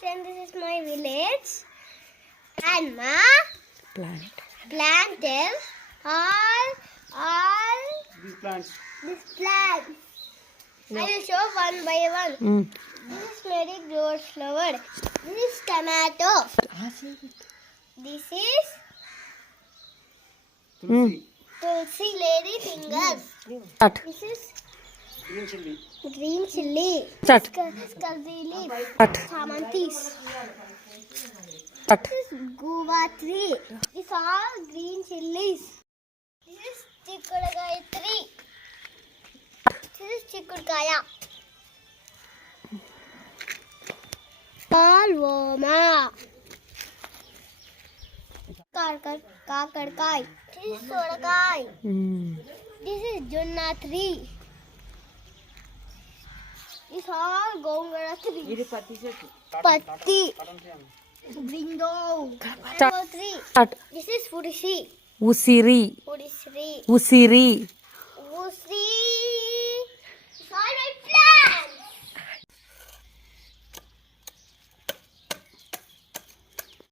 friend, this is my village. And ma planted all These plants. these plants. I will show one by one. This is marigold flower. This is tomato. This is tulsi lady fingers. This is green chilli. Scurvy leaf. Chamantis. This is guava tree. These are green chillies. This is chikudakaya tree. This is chikudakaya. Palvoma. Kakarkai. This is sorakai. This is junna tree. These are gongara tree. Patti. Bringo. Mango tree. This is Fudishi. Usiri. Fudisri. Usiri.